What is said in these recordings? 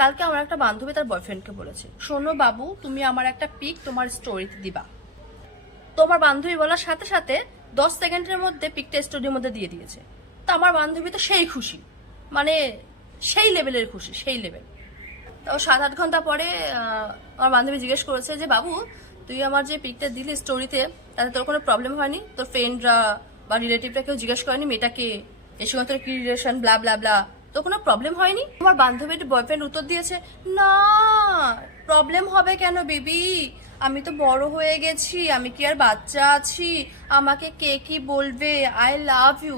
কালকে আমার একটা বান্ধবী তার বয়ফ্রেন্ডকে বলেছে, শোনো বাবু, তুমি আমার একটা পিক তোমার স্টোরিতে দিবা। তোমার বান্ধবী বলার সাথে সাথে দশ সেকেন্ডের মধ্যে পিকটা স্টোরির মধ্যে দিয়ে দিয়েছে। তো আমার বান্ধবী তো সেই খুশি মানে সেই লেভেলের খুশি, সেই লেভেল তো সাত আট ঘণ্টা পরে আমার বান্ধবী জিজ্ঞেস করেছে যে, বাবু, তুই আমার যে পিকটা দিলি স্টোরিতে তাতে তোর কোনো প্রবলেম হয়নি? তোর ফ্রেন্ডরা বা রিলেটিভরা কেউ জিজ্ঞেস করেনি? মেয়েটাকে এর সঙ্গে তোর কি রিলেশন ব্লা ব্লা ব্লা তো কোনো প্রবলেম হয়নি? আমার বান্ধবীর বয়ফ্রেন্ড উত্তর দিয়েছে, না প্রবলেম হবে কেন বেবি? আমি তো বড় হয়ে গেছি, আমি কি আর বাচ্চা আছি? আমাকে কে কি বলবে? আই লাভ ইউ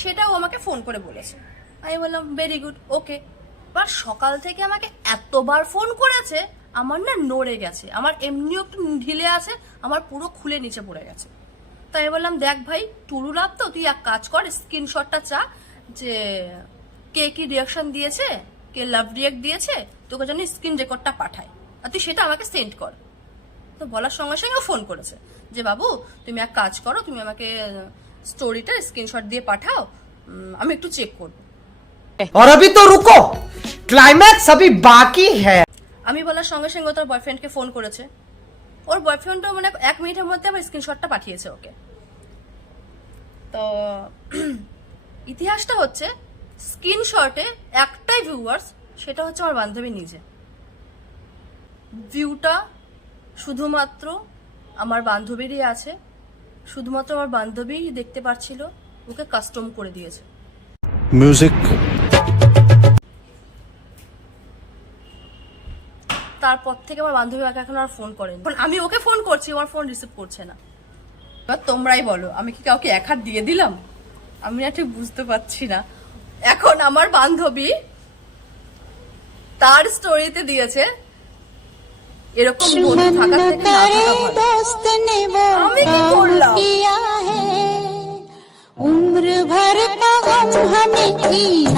সেটাও আমাকে ফোন করে বলেছে। আমি বললাম ভেরি গুড ওকে এবার সকাল থেকে আমাকে এতবার ফোন করেছে, আমার না নড়ে গেছে, আমার এমনিও একটু ঢিলে আছে, আমার পুরো খুলে নিচে পড়ে গেছে। তাই বললাম, দেখ ভাই টুরু লাভ তো, তুই এক কাজ কর স্ক্রিনশটটা চা যে কে কি রিয়াকশন দিয়েছে কে লাভ রিয়াক্ট দিয়েছে তোকে যেন স্ক্রিন রেকর্ডটা পাঠায় আর তুই সেটা আমাকে সেন্ড কর তো বলার সঙ্গে সঙ্গে ফোন করেছে যে বাবু তুমি এক কাজ করো তুমি আমাকে স্টোরিটা স্ক্রিনশট দিয়ে পাঠাও উম, আমি একটু চেক করবো और अभी तो रुको क्लाइमैक्स अभी बाकी है আমি বলার সঙ্গে সঙ্গে ও তার বয়ফ্রেন্ডকে ফোন করেছে ওর বয়ফ্রেন্ডও মানে এক মিনিটের মধ্যে আমার স্ক্রিনশটটা পাঠিয়েছে ওকে তো ইতিহাসটা হচ্ছে স্ক্রিনশটে একটাই ভিউয়ার্স সেটা হচ্ছে আমার বান্ধবী নিজে। ভিউটা শুধুমাত্র আমার বান্ধবীরই আছে শুধুমাত্র আমার বান্ধবীই দেখতে পারছিল ওকে কাস্টম করে দিয়েছে। Music. তারপর থেকে আমার বান্ধবী আমাকে এখন আর ফোন করেনি। আমি ওকে ফোন করছি আমার ফোন রিসিভ করছে না। এবার তোমরাই বলো আমি কি কাউকে এক হাত দিয়ে দিলাম? আমি না ঠিক বুঝতে পারছি না এখন আমার বান্ধবী তার স্টোরিতে দিয়েছে এরকম বন্ধু থাকার থেকে না থাকা ভালো दोस्त ने वो আমি কি করলাম किया है उम्र भर का गम हमें थी ना